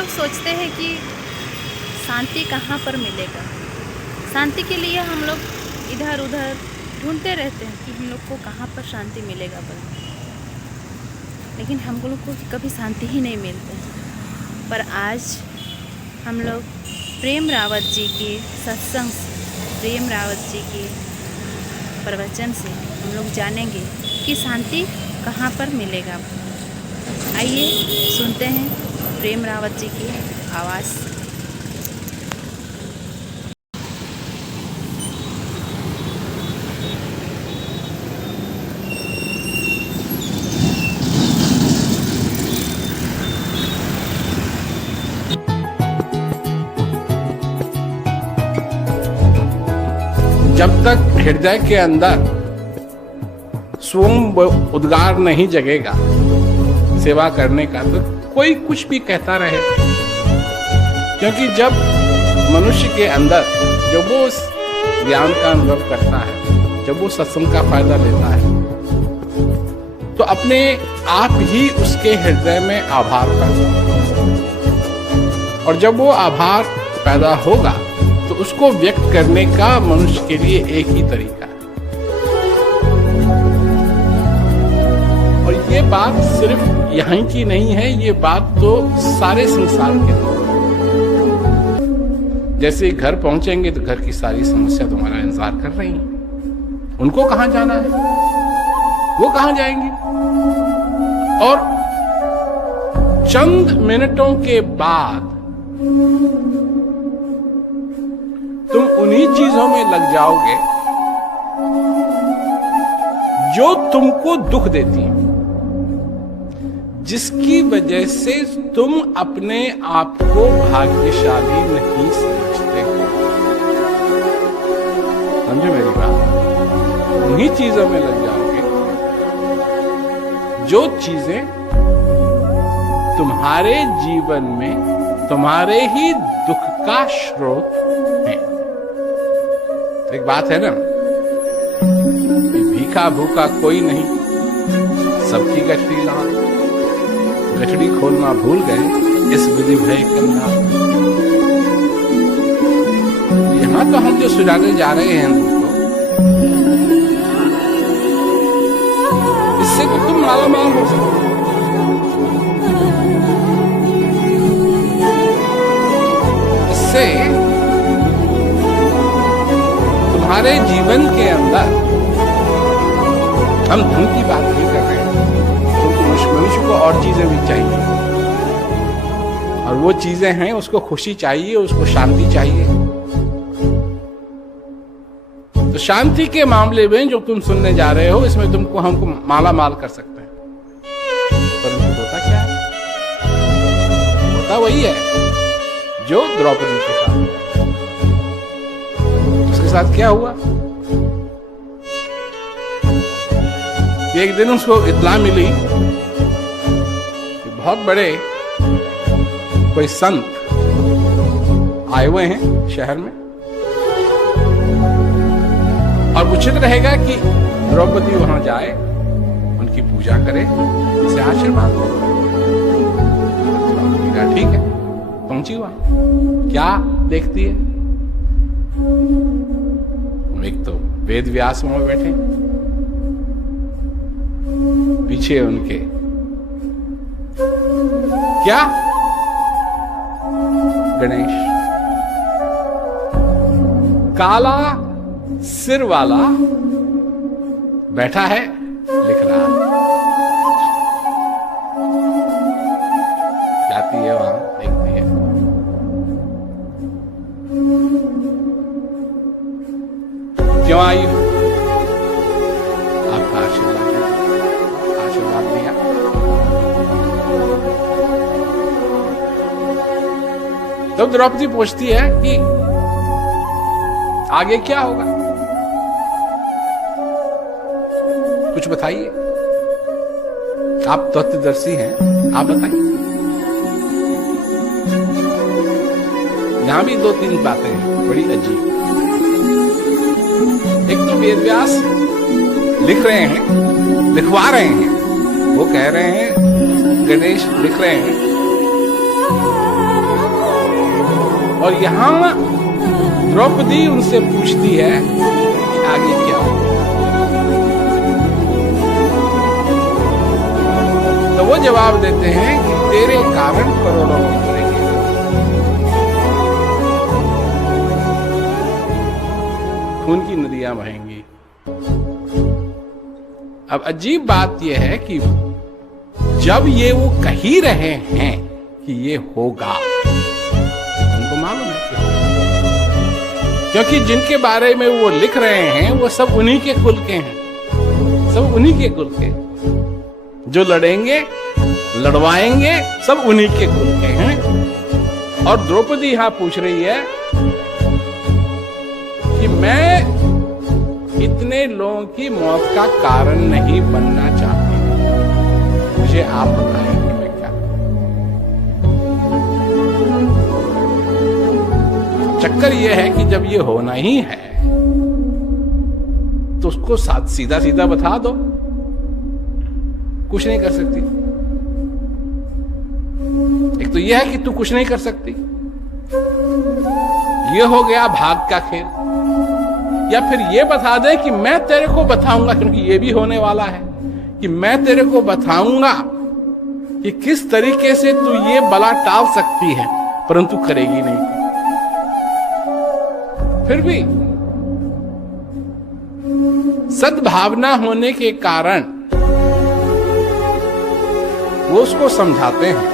लोग सोचते हैं कि शांति कहाँ पर मिलेगा। शांति के लिए हम लोग इधर उधर ढूंढते रहते हैं कि हम लोग को कहाँ पर शांति मिलेगा बोल, लेकिन हम लोग को कभी शांति ही नहीं मिलती। पर आज हम लोग प्रेम रावत जी के सत्संग से, प्रेम रावत जी के प्रवचन से हम लोग जानेंगे कि शांति कहाँ पर मिलेगा। आइए सुनते हैं प्रेम रावत जी की आवाज़। जब तक हृदय के अंदर स्वयं उद्गार नहीं जगेगा सेवा करने का, तो कोई कुछ भी कहता रहे। क्योंकि जब मनुष्य के अंदर जब वो उस ज्ञान का अनुभव करता है, जब वो सत्संग का फायदा लेता है, तो अपने आप ही उसके हृदय में आभार पैदा होगा। और जब वो आभार पैदा होगा तो उसको व्यक्त करने का मनुष्य के लिए एक ही तरीका है। और ये बात सिर्फ यहीं की नहीं है, ये बात तो सारे संसार के लोग। जैसे घर पहुंचेंगे तो घर की सारी समस्या तुम्हारा इंतजार कर रही हैं। उनको कहां जाना है, वो कहां जाएंगे। और चंद मिनटों के बाद तुम उन्हीं चीजों में लग जाओगे जो तुमको दुख देती हैं, जिसकी वजह से तुम अपने आप को भाग्यशाली नहीं समझते हो। समझो मेरी बात। उन्हीं चीजों में लग जाओगे जो चीजें तुम्हारे जीवन में तुम्हारे ही दुख का स्रोत है। एक बात है ना, भीखा भूखा कोई नहीं, सबकी गठरी लाल। गठरी खोलना भूल गए इस विधि भय कंधा। यहां तो हम जो सुझाने जा रहे हैं तुमको, इससे तो तुम मालामाल हो सकते। इससे तुम्हारे जीवन के अंदर, हम धन की बात नहीं कर रहे हैं, तो मनुष्य को और चीजें भी चाहिए। और वो चीजें हैं, उसको खुशी चाहिए, उसको शांति चाहिए। तो शांति के मामले में जो तुम सुनने जा रहे हो, इसमें हमको माला माल कर सकते हैं। पर होता क्या है? होता वही है जो द्रौपदी के साथ। उसके साथ क्या हुआ? एक दिन उसको इत्तला मिली कि बहुत बड़े कोई संत आए हुए हैं शहर में, और उचित रहेगा कि द्रौपदी वहां जाए, उनकी पूजा करे, उनसे आशीर्वाद ले। ठीक है, पहुंची वहां। क्या देखती है? एक तो वेद व्यास वहां बैठे, पीछे उनके क्या गणेश, काला सिर वाला बैठा है, लिख रहा है। जाती है वहां, देखती है। क्यों आई हो? आपका आशीर्वाद दिया। तब द्रौपदी पूछती है कि आगे क्या होगा, कुछ बताइए। आप तत्वदर्शी हैं, आप बताइए। यहां भी दो तीन बातें हैं बड़ी अजीब। एक तो वेदव्यास लिख रहे हैं, लिखवा रहे हैं, वो कह रहे हैं, गणेश लिख रहे हैं और यहाँ द्रौपदी उनसे पूछती है कि आगे क्या होगा। तो वो जवाब देते हैं कि तेरे कारण करोड़ों लोग मरेंगे। खून की नदियां बहेंगी। अब अजीब बात यह है कि जब ये वो कह ही रहे हैं कि ये होगा, उनको मालूम है कि होगा, क्योंकि जिनके बारे में वो लिख रहे हैं वो सब उन्हीं के कुल के हैं, सब उन्हीं के कुल के, जो लड़ेंगे लड़वाएंगे सब उन्हीं के कुल के हैं। और द्रौपदी यहां पूछ रही है कि मैं इतने लोगों की मौत का कारण नहीं बनना चाहती, मुझे आप बताएं कि मैं क्या करूं। चक्कर यह है कि जब ये होना ही है तो उसको सीधा सीधा बता दो, कुछ नहीं कर सकती। एक तो यह है कि तू कुछ नहीं कर सकती, ये हो गया भाग का खेल। या फिर ये बता दे कि मैं तेरे को बताऊंगा, क्योंकि ये भी होने वाला है कि मैं तेरे को बताऊंगा कि किस तरीके से तू ये बला टाल सकती है, परंतु करेगी नहीं। फिर भी सद्भावना होने के कारण वो उसको समझाते हैं,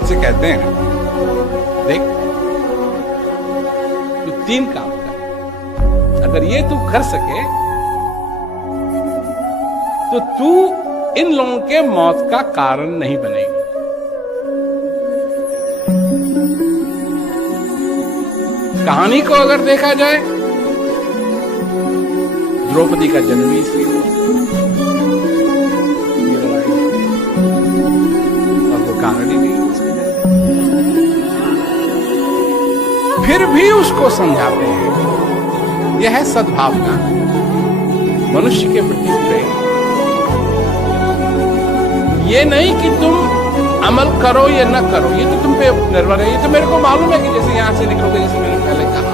उसे कहते हैं देख तू 3 काम कर, अगर ये तू कर सके तो तू इन लोगों के मौत का कारण नहीं बनेगी। कहानी को अगर देखा जाए, द्रौपदी का जन्म ही इसलिए हुआ और वो कारण ही नहीं। फिर भी उसको समझाते हैं, यह है सद्भावना, मनुष्य के प्रति प्रेम। ये नहीं कि तुम अमल करो या न करो, ये तो तुम पे निर्भर है। ये तो मेरे को मालूम है कि जैसे यहां से निकलोगे, जैसे मैंने पहले कहा,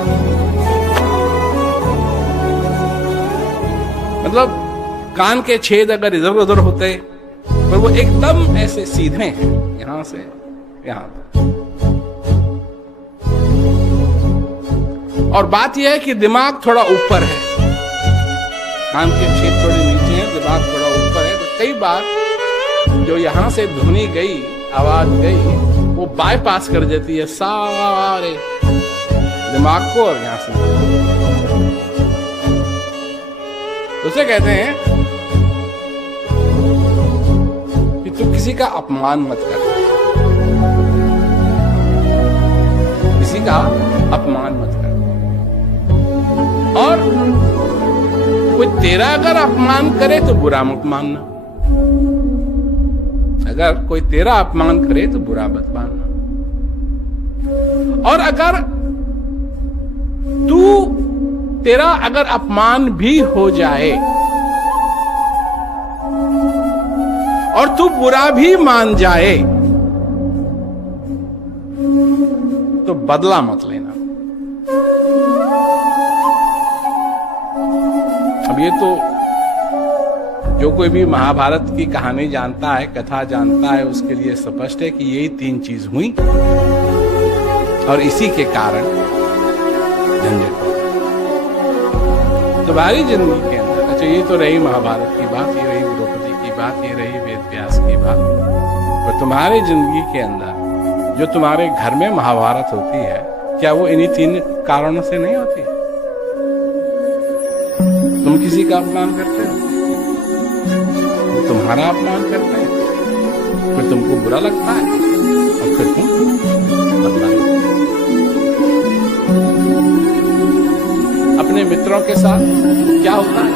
मतलब कान के छेद अगर इधर उधर होते पर वो एकदम ऐसे सीधे हैं, यहां से यहां तक। और बात यह है कि दिमाग थोड़ा ऊपर है, कान के छेद थोड़े नीचे हैं, दिमाग थोड़ा ऊपर है। तो कई बार जो यहां से ध्वनि गई, आवाज गई, वो बाईपास कर देती है सारे दिमाग को और यहां से। उसे कहते हैं कि तू किसी का अपमान मत कर, किसी का अपमान मत कर। और कोई तेरा अगर अपमान करे तो बुरा मत मानना, अगर कोई तेरा अपमान करे तो बुरा मत मानना। और अगर तेरा अगर अपमान भी हो जाए और तू बुरा भी मान जाए तो बदला मत लेना। अब ये तो जो कोई भी महाभारत की कहानी जानता है, कथा जानता है, उसके लिए स्पष्ट है कि यही 3 चीज हुई और इसी के कारण झंझट हो। तुम्हारी जिंदगी के अंदर, अच्छा ये तो रही महाभारत की बात, ये रही द्रौपदी की बात, ये रही वेद व्यास की बात, पर तुम्हारी जिंदगी के अंदर जो तुम्हारे घर में महाभारत होती है, क्या वो इन्हीं 3 कारणों से नहीं होती? तुम किसी का अपमान करते हो, तुम्हारा अपमान करते हैं, फिर तुमको बुरा लगता है और फिर तुम बदला लेते हो। अपने मित्रों के साथ क्या होता है,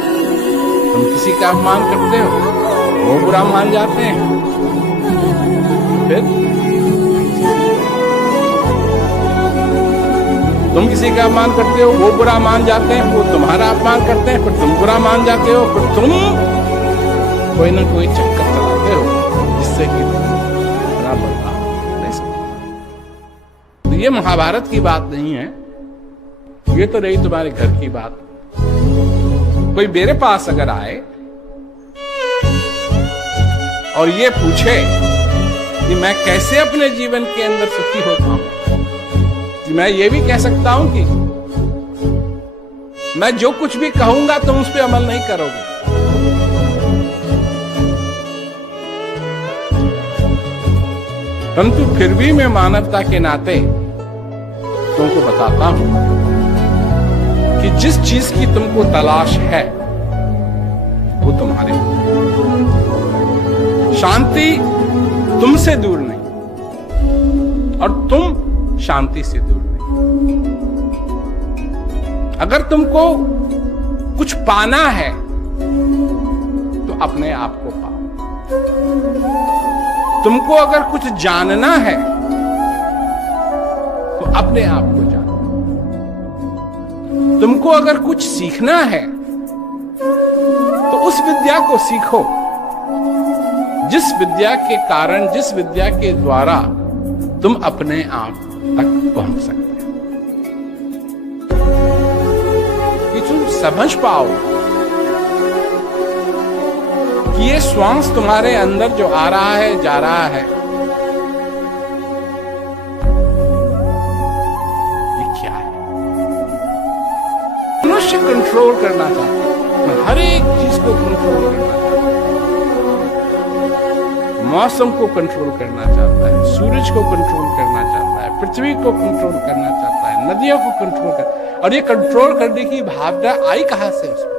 तुम किसी का अपमान करते हो, वो बुरा मान जाते हैं, फिर तुम किसी का अपमान करते हो, वो बुरा मान जाते हैं, वो तुम्हारा अपमान करते हैं, फिर तुम बुरा मान जाते हो, फिर तुम कोई ना कोई चक्कर चलाते हो जिससे कि बड़ा बदलाव नहीं सकते। ये महाभारत की बात नहीं है, ये तो रही तुम्हारे घर की बात। कोई मेरे पास अगर आए और ये पूछे कि मैं कैसे अपने जीवन के अंदर सुखी हो पाऊं, मैं ये भी कह सकता हूं कि मैं जो कुछ भी कहूंगा तुम उस पर अमल नहीं करोगे, परंतु फिर भी मैं मानवता के नाते तुमको बताता हूं कि जिस चीज की तुमको तलाश है वो तुम्हारे हो। शांति तुमसे दूर नहीं और तुम शांति से दूर नहीं। अगर तुमको कुछ पाना है तो अपने आप को पाओ। तुमको अगर कुछ जानना है तो अपने आप को जानो। तुमको अगर कुछ सीखना है तो उस विद्या को सीखो जिस विद्या के कारण, जिस विद्या के द्वारा तुम अपने आप तक पहुंच सकते हो। कि तुम समझ पाओ कि ये श्वास तुम्हारे अंदर जो आ रहा है, जा रहा है, ये क्या है। मनुष्य कंट्रोल करना चाहता है, हर एक चीज को कंट्रोल करना चाहता है। मौसम को कंट्रोल करना चाहता है, सूरज को कंट्रोल करना चाहता है, पृथ्वी को कंट्रोल करना चाहता है, नदियों को कंट्रोल कर, और ये कंट्रोल करने की भावना आई कहां से उसमें?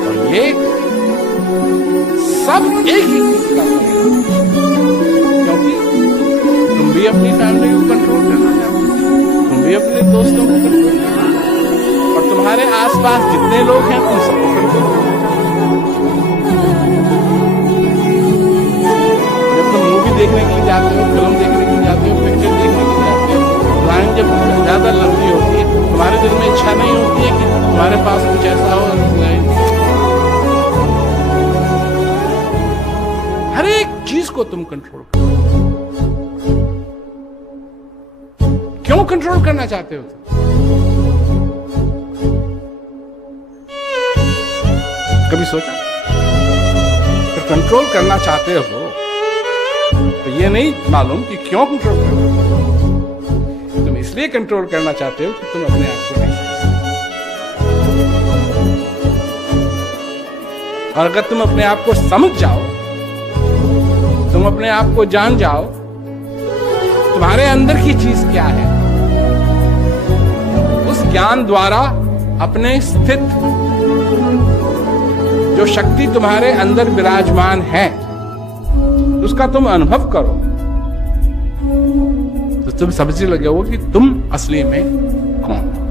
और ये सब एक ही चीज का परिणाम, क्योंकि तुम भी अपनी फैमिली को कंट्रोल करना चाहते हो, तुम भी अपने दोस्तों को कंट्रोल करना चाहते हो, और तुम्हारे आसपास जितने लोग हैं तुम सबको कंट्रोल करना चाहते हो। जब तुम मूवी देखने के लिए जाते हो, फिल्म देखने के लिए जाते हो, पिक्चर देखने के लिए जाते हो, लाइन जब ज्यादा लंबी होती है, तुम्हारे दिल में इच्छा नहीं होती है कि तुम्हारे पास कुछ ऐसा हो लाइन। हर एक चीज को तुम कंट्रोल करो। क्यों कंट्रोल करना चाहते हो तुम? कभी सोचा? तो कंट्रोल करना चाहते हो तो ये नहीं मालूम कि क्यों कंट्रोल करना चाहते हो। तुम इसलिए कंट्रोल करना चाहते हो कि तुम अपने आप को नहीं समझ सकते। और अगर तुम अपने आप को समझ जाओ, तुम अपने आप को जान जाओ, तुम्हारे अंदर की चीज क्या है, उस ज्ञान द्वारा अपने स्थित जो शक्ति तुम्हारे अंदर विराजमान है उसका तुम अनुभव करो, तो तुम समझने लगे हो कि तुम असली में कौन हो।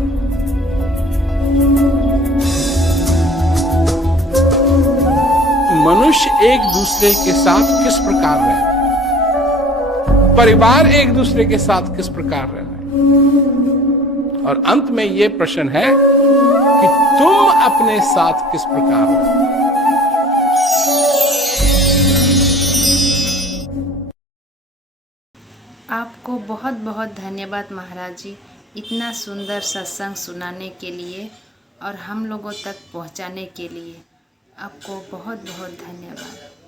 मनुष्य एक दूसरे के साथ किस प्रकार रहे, परिवार एक दूसरे के साथ किस प्रकार रहे, और अंत में यह प्रश्न है कि तुम अपने साथ किस प्रकार हो। आपको बहुत बहुत धन्यवाद महाराज जी, इतना सुंदर सत्संग सुनाने के लिए और हम लोगों तक पहुंचाने के लिए आपको बहुत बहुत धन्यवाद।